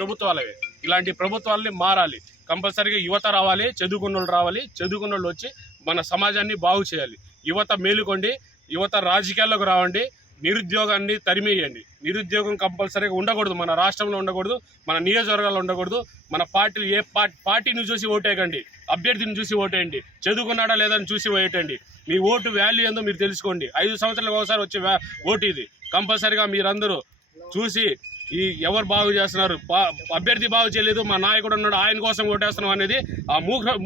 ప్రభుత్వాలవే. ఇలాంటి ప్రభుత్వాలని మారాలి. కంపల్సరీగా యువత రావాలి, చదువుకున్నోళ్ళు రావాలి. చదువుకున్నోళ్ళు వచ్చి మన సమాజాన్ని బాగు చేయాలి. యువత మేలుకోండి, యువత రాజకీయాల్లోకి రావండి. నిరుద్యోగాన్ని తరిమేయండి. నిరుద్యోగం కంపల్సరీగా ఉండకూడదు, మన రాష్ట్రంలో ఉండకూడదు, మన నియోజకవర్గాల్లో ఉండకూడదు. మన పార్టీలు ఏ పార్టీని చూసి ఓటేయకండి, అభ్యర్థిని చూసి ఓటేయండి. చదువుకున్నాడా లేదని చూసి ఓటేయండి. మీ ఓటు వాల్యూ ఏందో మీరు తెలుసుకోండి. 5 సంవత్సరాలకు ఒకసారి వచ్చే ఓటు ఇది. కంపల్సరీగా మీరందరూ చూసి ఈ ఎవరు బాగు చేస్తున్నారు, అభ్యర్థి బాగు చేయలేదు, మా నాయకుడు ఉన్నాడు ఆయన కోసం ఓటేస్తున్నాం అనేది ఆ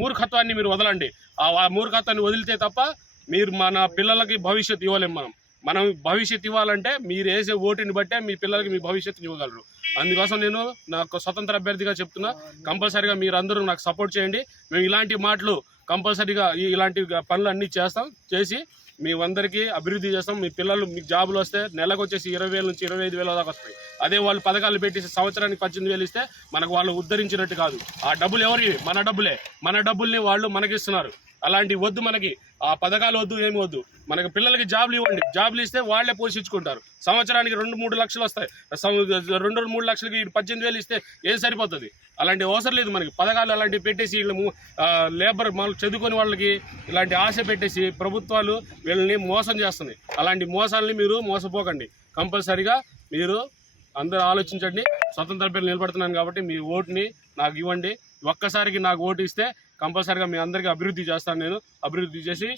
మూర్ఖత్వాన్ని మీరు వదలండి. ఆ మూర్ఖత్వాన్ని వదిలితే తప్ప మీరు మన పిల్లలకి భవిష్యత్తు ఇవ్వలేము. మనం భవిష్యత్తు ఇవ్వాలంటే మీరు వేసే ఓటుని బట్టే మీ పిల్లలకి మీ భవిష్యత్తుని ఇవ్వగలరు. అందుకోసం నేను నాకు స్వతంత్ర అభ్యర్థిగా చెప్తున్నా, కంపల్సరీగా మీరందరూ నాకు సపోర్ట్ చేయండి. మేము ఇలాంటి మాటలు కంపల్సరీగా ఇలాంటి పనులు అన్నీ చేసి మేమందరికీ అభివృద్ధి చేస్తాం. మీ పిల్లలు మీకు జాబులు వస్తే నెలకు వచ్చేసి 20,000 నుంచి 25,000 దాకా వస్తాయి. అదే వాళ్ళు పథకాలు పెట్టి సంవత్సరానికి 18,000 ఇస్తే మనకు వాళ్ళు ఉద్ధరించినట్టు కాదు. ఆ డబ్బులు ఎవరివి? మన డబ్బులే. మన డబ్బుల్ని వాళ్ళు మనకిస్తున్నారు. అలాంటి వద్దు మనకి. ఆ పథకాలు వద్దు, ఏమి వద్దు. మనకి పిల్లలకి జాబులు ఇవ్వండి. జాబులు ఇస్తే వాళ్లే పోషించుకుంటారు. సంవత్సరానికి 2-3 లక్షలు వస్తాయి. 2-3 లక్షలకి 18,000 ఇస్తే ఏం సరిపోతుంది? అలాంటి అవసరం లేదు మనకి. పథకాలు అలాంటివి పెట్టేసి వీళ్ళు లేబర్ చదువుకొని వాళ్ళకి ఇలాంటి ఆశ పెట్టేసి ప్రభుత్వాలు వీళ్ళని మోసం చేస్తున్నాయి. అలాంటి మోసాలని మీరు మోసపోకండి. కంపల్సరీగా మీరు అందరూ ఆలోచించండి. స్వతంత్ర పేరు నిలబడుతున్నాను కాబట్టి మీ ఓటుని నాకు ఇవ్వండి. ఒక్కసారికి నాకు ఓటు ఇస్తే కంపల్సరీగా మీ అందరికీ అభివృద్ధి చేస్తాను. నేను అభివృద్ధి చేసి